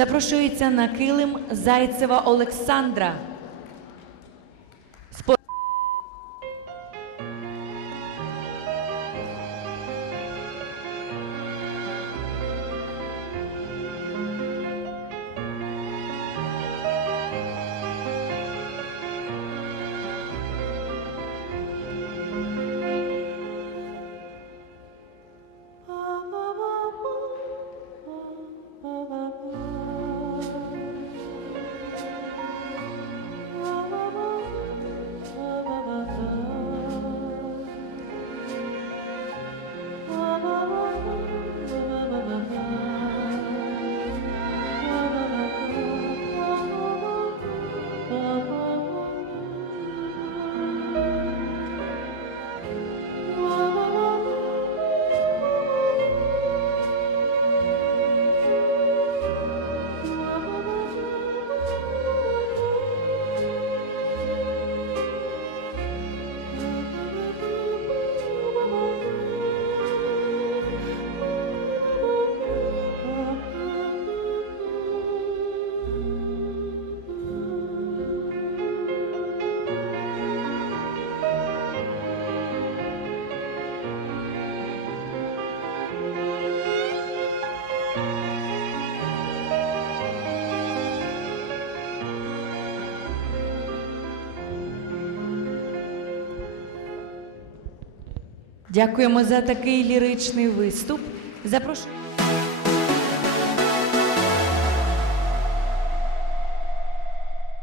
Запрошується на килим Зайцева Олександра. Дякуємо за такий ліричний виступ. Запрошую.